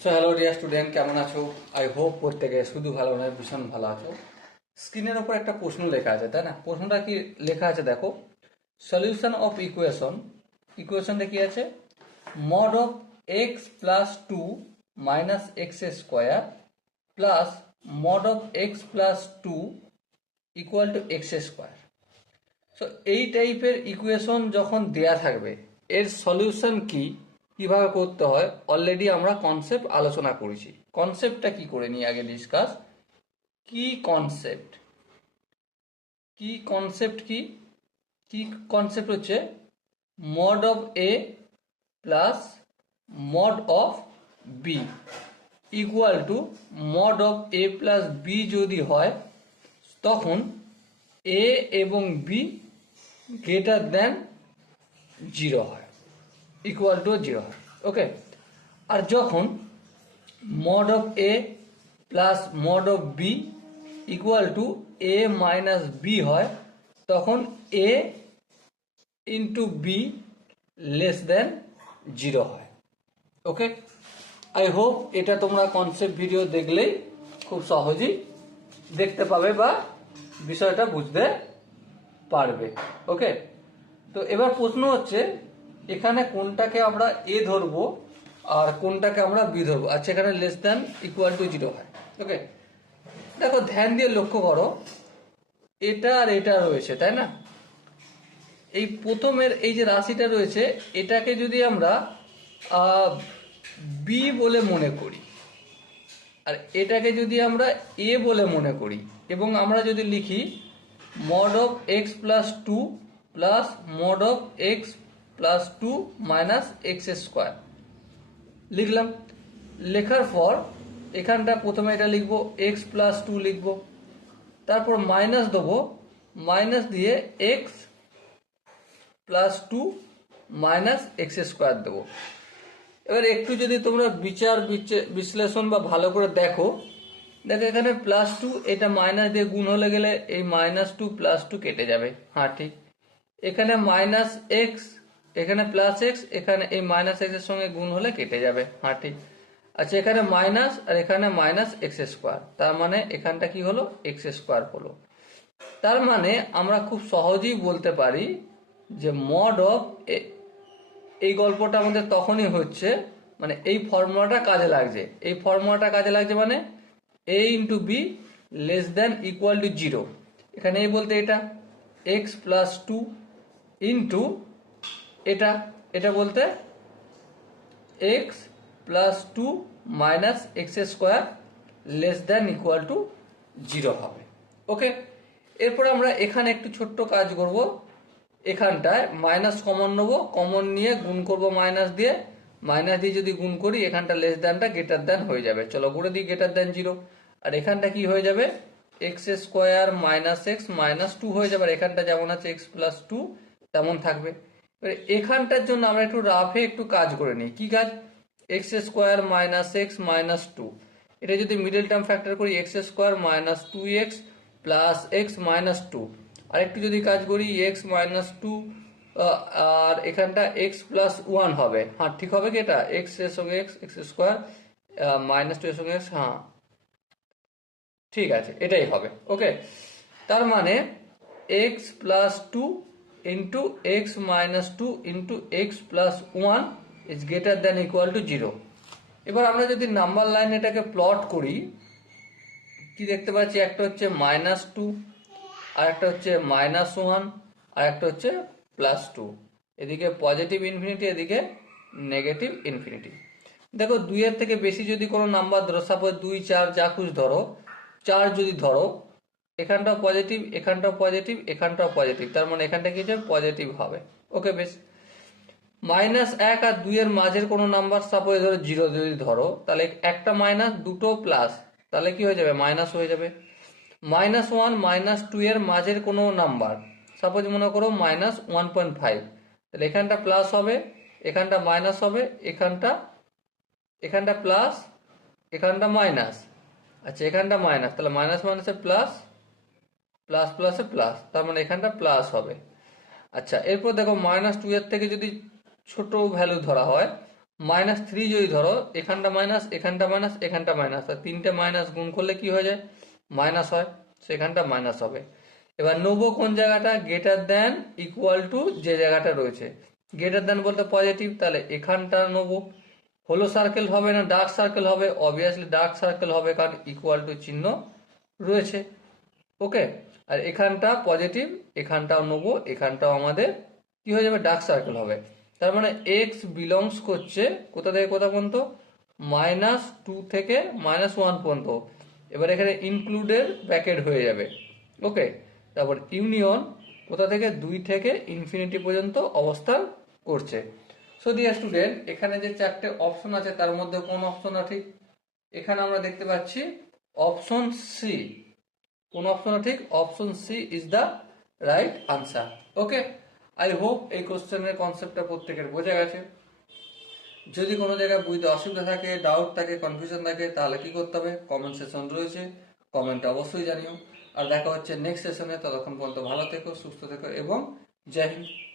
So hello dear student কেমন আছো? I hope প্রত্যেকে শুধু ভালো নয়, ভীষণ ভালো আছো। স্ক্রিনের ওপর একটা প্রশ্ন লেখা আছে, তাই না? প্রশ্নটা কি লেখা আছে দেখো। সলিউশন অফ ইকুয়েশন ইকুয়েশনটা কি আছে? Mod of x plus two minus x square plus mod of x plus two equal to x square so এই টাইপের ইকুয়েশন যখন দেয়া থাকবে, এর সলিউশন কি? কীভাবে করতে হয়? অলরেডি আমরা কনসেপ্ট আলোচনা করেছি। কনসেপ্টটা কি করে নিই আগে ডিসকাস কি কনসেপ্ট কি কনসেপ্ট কি? কি কনসেপ্ট হচ্ছে mod of A plus mod of B equal to mod of A plus B যদি হয়, তখন এ এবং বি গ্রেটার দেন জিরো হয়। ইকুয়াল টু জিরো হয় ওকে আর যখন mod of A plus mod of B equal to A minus B হয়, তখন A into B less than zero হয়। ওকে আই হোপ এটা তোমরা কনসেপ্ট ভিডিও দেখলেই খুব সহজেই দেখতে পাবে বা বিষয়টা বুঝতে পারবে। ওকে তো এবার প্রশ্ন হচ্ছে এখানে কোনটাকে আমরা এ ধরবো আর কোনটাকে আমরা বি ধরবো। আচ্ছা এখানে less than equal to zero হয়। ওকে দেখো, ধ্যান দিয়ে লক্ষ্য করো। এটা আর এটা রয়েছে, তাই না? এই প্রথমের, এই যে রাশিটা রয়েছে, এটাকে যদি আমরা বি বলে মনে করি, আর এটাকে যদি আমরা এ বলে মনে করি, এবং আমরা যদি লিখি mod of x plus two plus mod of x plus two minus x square লিখলাম। লেখার পর এখানটা প্রথমে এটা লিখব এক্স প্লাস টু লিখব। তারপর মাইনাস দেবো। মাইনাস দিয়ে x plus two minus x square দেবো। এবার একটু যদি তোমরা বিচার, বিচে- বিশ্লেষণ বা ভালো করে দেখো দেখো এখানে প্লাস টু এটা মাইনাস দিয়ে গুণ হলে গেলে এই মাইনাস টু প্লাস টু কেটে যাবে। হ্যাঁ ঠিক। এখানে মাইনাস এক্স এখানে প্লাস এক্স এখানে এই মাইনাস এক্সের সঙ্গে গুণ হলে কেটে যাবে ঠিক আচ্ছা এখানে মাইনাস আর এখানে মাইনাস এক্স স্কোয়ার তার মানে এখানটা কি হলো? এক্স স্কোয়ার হলো। তার মানে আমরা খুব সহজেই বলতে পারি যে মড অফ এই গল্পটা আমাদের তখনই হচ্ছে মানে এই ফর্মুলাটা কাজে লাগছে। এই ফর্মুলাটা কাজে লাগছে মানে A into B less than equal to zero এখানে এই বলতে এটা এক্স প্লাস টু ইন্টু এটা এটা বলতে x plus two minus x square less than equal to zero হবে। ওকে এরপর আমরা এখানে একটু ছোট্ট কাজ করব। এখানটায় মাইনাস কমন নেব। কমন নিয়ে গুণ করব মাইনাস দিয়ে। মাইনাস দিয়ে যদি গুণ করি, এখানটা লেস দ্যানটা গ্রেটার দ্যান হয়ে যাবে। চলো করে দিই গ্রেটার দ্যান জিরো আর এখানটা কি হয়ে যাবে? X square minus x minus two হয়ে যাবে। আর এখানটা যেমন আছে এক্স প্লাস টু তেমন থাকবে। এখানটার জন্য আমরা একটু রাফে একটু কাজ করে নিই। কি কাজ? X square minus x minus two এটা যদি মিডল টার্ম ফ্যাক্টর করি x square minus two x plus x minus two আর একটু যদি কাজ করি এক্স মাইনাস টু আর এখানটা এক্স প্লাস ওয়ান হবে। হ্যাঁ ঠিক হবে কি এটা? এক্সের সঙ্গে x x square minus two এর সঙ্গে এক্স হ্যাঁ। ঠিক আছে, এটাই হবে। ওকে তার মানে x plus two into x minus two into x plus one is greater than equal to zero এবার আমরা যদি নাম্বার লাইন এটাকে প্লট করি, কি দেখতে পাচ্ছি? একটা হচ্ছে মাইনাস টু আর একটা হচ্ছে মাইনাস ওয়ান আর একটা হচ্ছে প্লাস টু এদিকে পজিটিভ ইনফিনিটি এদিকে নেগেটিভ ইনফিনিটি দেখো, দুইয়ের থেকে বেশি যদি কোনো নাম্বার ধরো সাপোজ দুই, চার, যা খুশ ধরো, চার যদি ধরো এখানটাও পজিটিভ এখানটাও পজিটিভ এখানটাও পজিটিভ তার মানে এখানটা কি হবে পজিটিভ হবে। ওকে বেশ। মাইনাস এক আর দুইয়ের মাঝের কোনো নাম্বার সাপোজ ধরো জিরো যদি ধরো, তাহলে একটা মাইনাস দুটো প্লাস তাহলে কি হয়ে যাবে? মাইনাস হয়ে যাবে। মাইনাস ওয়ান মাইনাস টু এর মাঝের কোনো নাম্বার সাপোজ মনে করো মাইনাস ওয়ান পয়েন্ট ফাইভ তাহলে এখানটা প্লাস হবে, এখানটা মাইনাস হবে, এখানটা এখানটা প্লাস এখানটা মাইনাস আচ্ছা এখানটা মাইনাস তাহলে মাইনাস মাইনাসে প্লাস প্লাস প্লাসে প্লাস তার মানে এখানটা প্লাস হবে। আচ্ছা এরপর দেখো মাইনাস টু এর থেকে যদি ছোট ভ্যালু ধরা হয় মাইনাস থ্রি যদি ধরো, এখানটা মাইনাস এখানটা মাইনাস এখানটা মাইনাস আর তিনটে মাইনাস গুণ করলে কি হয়ে যায়? মাইনাস হয় সেখানটা মাইনাস হবে। এবার নেব কোন জায়গাটা? গ্রেটার দেন ইকুয়াল টু যে জায়গাটা রয়েছে। গ্রেটার দেন বলতে পজিটিভ তাহলে এখানটা নেব। হলো সার্কেল হবে না ডার্ক সার্কেল হবে? অবভিয়াসলি ডার্ক সার্কেল হবে, কারণ ইকুয়াল টু চিহ্ন রয়েছে। ওকে আর এখানটা পজিটিভ এখানটাও নেব এখানটাও আমাদের কি হয়ে যাবে? ডার্ক সার্কেল হবে। তার মানে এক্স বিলংস করছে কোথা থেকে কোথা পর্যন্ত? মাইনাস টু থেকে মাইনাস ওয়ান পর্যন্ত। এবার এখানে ইনক্লুডেড ব্র্যাকেট হয়ে যাবে। ওকে তারপর ইউনিয়ন কোথা থেকে? দুই থেকে ইনফিনিটি পর্যন্ত অবস্থান করছে। সো ডিয়ার স্টুডেন্ট এখানে যে চারটে অপশন আছে, তার মধ্যে কোন অপশনটা ঠিক এখানে আমরা দেখতে পাচ্ছি অপশন সি কোন অপশনটা ঠিক option C is the right answer okay I hope এই কোশ্চেনের কনসেপ্টটা প্রত্যেকের বোঝা গেছে। যদি কোনো জায়গায় বুঝতে অসুবিধা থাকে ডাউট থাকে কনফিউশন থাকে, তাহলে কি করতে হবে? কমেন্ট সেশন রয়েছে। কমেন্টটা অবশ্যই জানিও। আর দেখা হচ্ছে নেক্সট সেশনে ততক্ষণ পর্যন্ত ভালো থেকো, সুস্থ থেকো এবং জয় হিন্দ।